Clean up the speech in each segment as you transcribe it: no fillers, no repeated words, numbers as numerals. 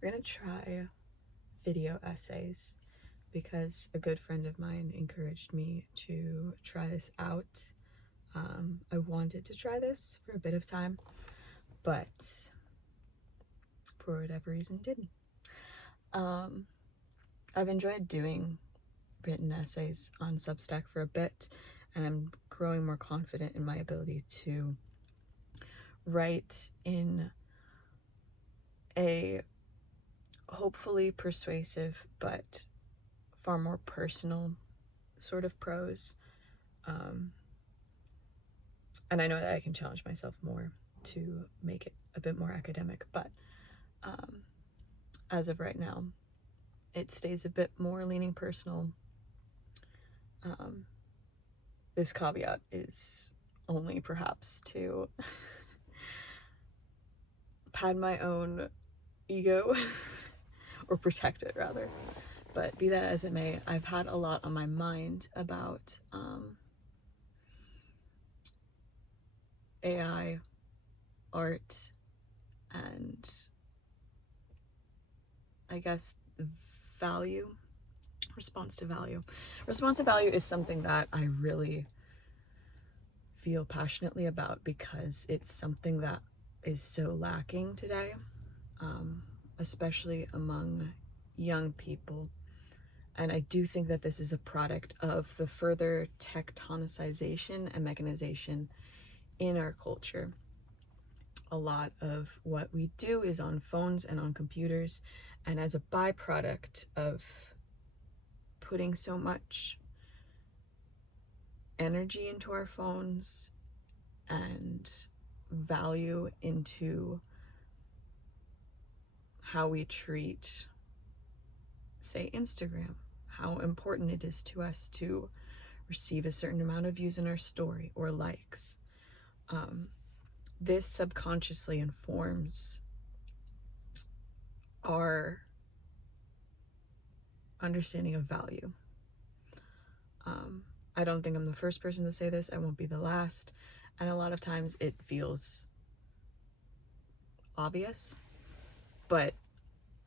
We're gonna try video essays because a good friend of mine encouraged me to try this out. I wanted to try this for a bit of time, but for whatever reason didn't. I've enjoyed doing written essays on Substack for a bit, and I'm growing more confident in my ability to write in a hopefully persuasive but far more personal sort of prose. And I know that I can challenge myself more to make it a bit more academic, but as of right now, it stays a bit more leaning personal. This caveat is only perhaps to pad my own ego or protect it rather, but be that as it may, I've had a lot on my mind about AI, art, and I guess value. Response to value is something that I really feel passionately about because it's something that is so lacking today, especially among young people. And I do think that this is a product of the further tectonicization and mechanization in our culture. A lot of what we do is on phones and on computers, and as a byproduct of putting so much energy into our phones and value into how we treat, say, Instagram, how important it is to us to receive a certain amount of views in our story or likes. This subconsciously informs our understanding of value. I don't think I'm the first person to say this. I won't be the last. And a lot of times it feels obvious, but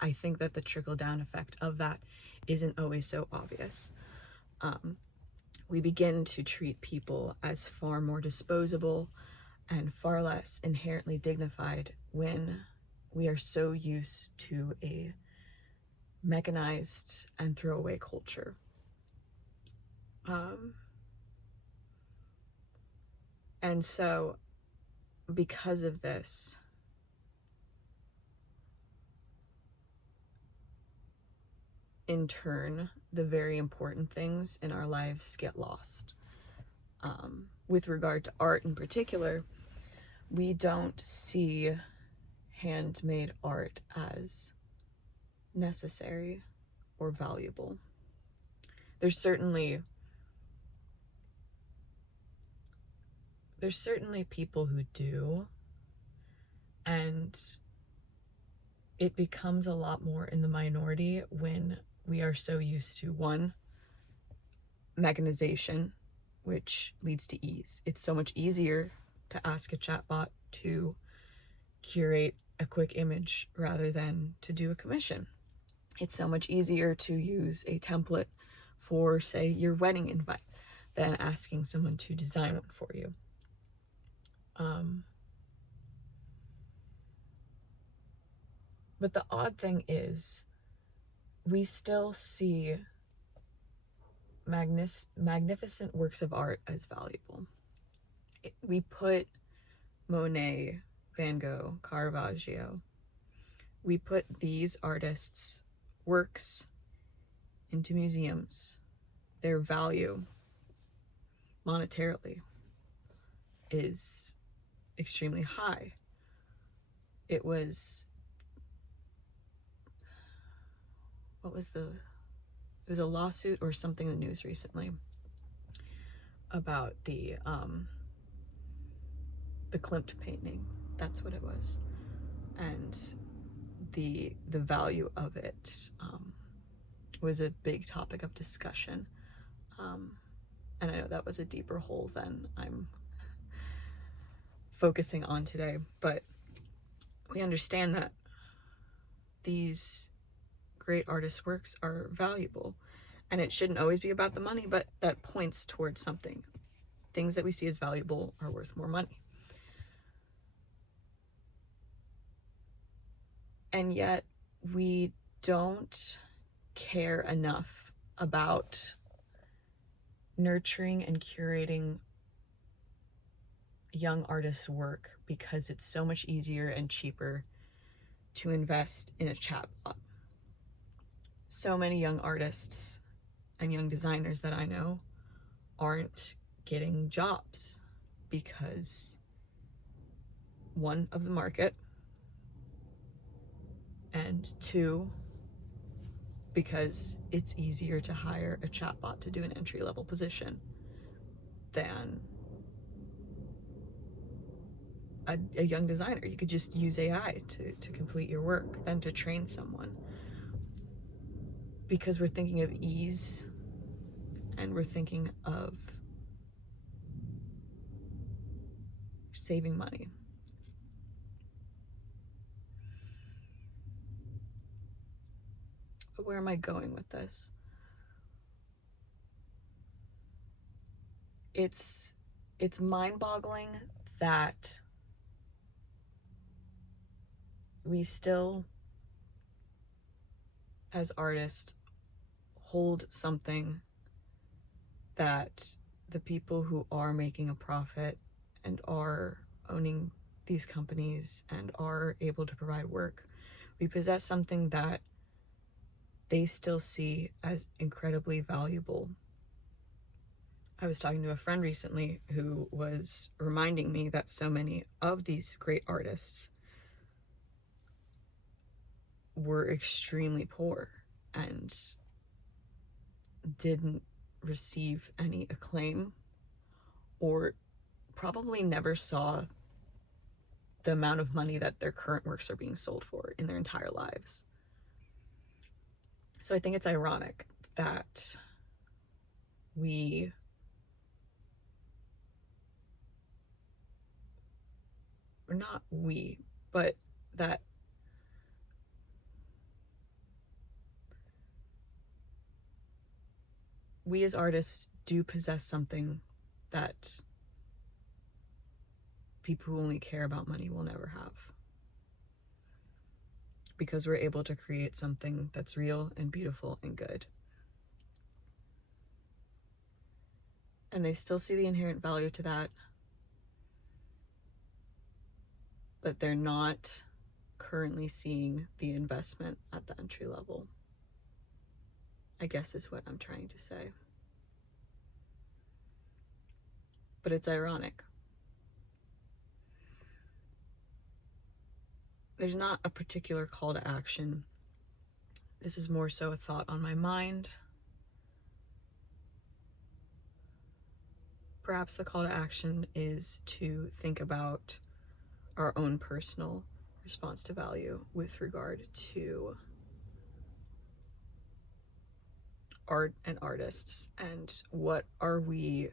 I think that the trickle-down effect of that isn't always so obvious. We begin to treat people as far more disposable and far less inherently dignified when we are so used to a mechanized and throwaway culture. And so, because of this, in turn, the very important things in our lives get lost. With regard to art in particular, we don't see handmade art as necessary or valuable. There's certainly people who do, and it becomes a lot more in the minority when we are so used to, one, mechanization, which leads to ease. It's so much easier to ask a chatbot to curate a quick image rather than to do a commission. It's so much easier to use a template for, say, your wedding invite than asking someone to design one for you. But the odd thing is, we still see magnificent works of art as valuable. We put Monet, Van Gogh, Caravaggio, we put these artists' works into museums. Their value monetarily is extremely high. It was a lawsuit or something in the news recently about the Klimt painting. That's what it was. And the value of it was a big topic of discussion. And I know that was a deeper hole than I'm focusing on today, but we understand that these great artists' works are valuable. And it shouldn't always be about the money, but that points towards something. Things that we see as valuable are worth more money. And yet we don't care enough about nurturing and curating young artists' work because it's so much easier and cheaper to invest in a chatbot. So many young artists and young designers that I know aren't getting jobs because, one, of the market, and two, because it's easier to hire a chatbot to do an entry-level position than a young designer. You could just use AI to complete your work than to train someone, because we're thinking of ease and we're thinking of saving money. But where am I going with this? It's mind-boggling that we still, as artists, hold something that the people who are making a profit and are owning these companies and are able to provide work, we possess something that they still see as incredibly valuable. I was talking to a friend recently who was reminding me that so many of these great artists were extremely poor and didn't receive any acclaim, or probably never saw the amount of money that their current works are being sold for in their entire lives. So I think it's ironic that but that we as artists do possess something that people who only care about money will never have, because we're able to create something that's real and beautiful and good. And they still see the inherent value to that, but they're not currently seeing the investment at the entry level, I guess is what I'm trying to say. But it's ironic. There's not a particular call to action. This is more so a thought on my mind. Perhaps the call to action is to think about our own personal response to value with regard to art and artists, and what are we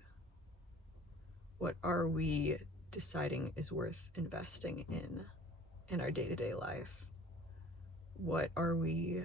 deciding is worth investing in our day-to-day life? What are we